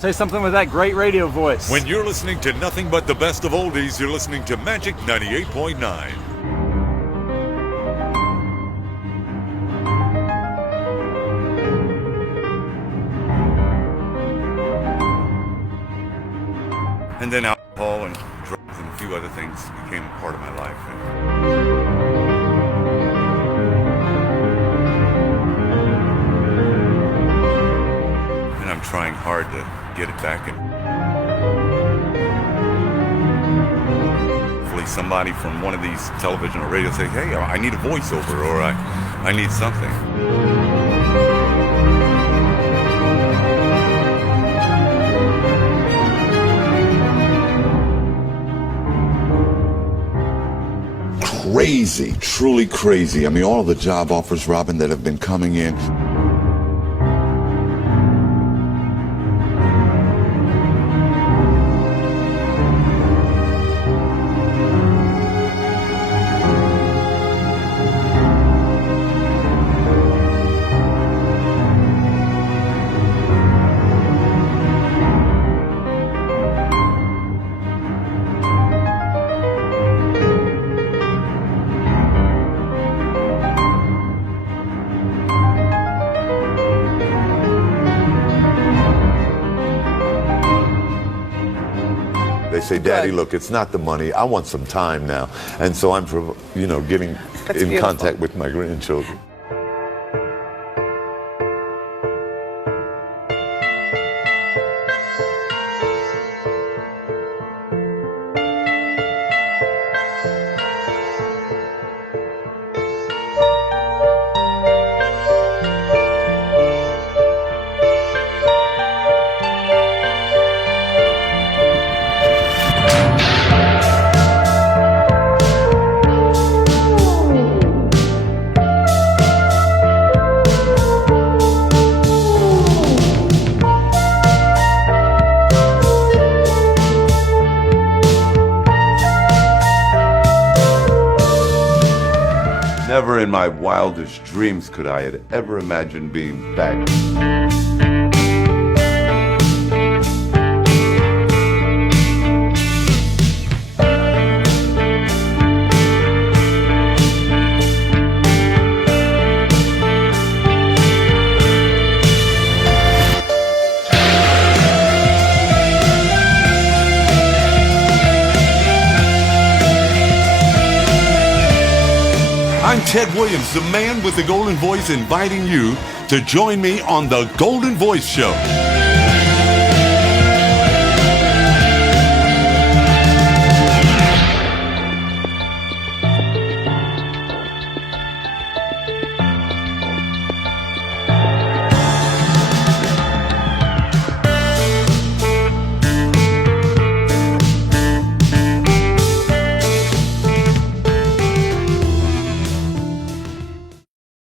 Say something with that great radio voice. When you're listening to nothing but the best of oldies, you're listening to Magic 98.9. And then alcohol and drugs and a few other things became a part of my life. And I'm trying hard to get it back. And hopefully somebody from one of these television or radio say, hey, I need a voiceover, or I need something. Crazy, truly crazy. I mean, all the job offers, Robin, that have been coming in. They say, Daddy, look, it's not the money. I want some time now. And so I'm, getting in contact with my grandchildren. Never in my wildest dreams could I have ever imagined being back. I'm Ted Williams, the man with the golden voice, inviting you to join me on the Golden Voice Show.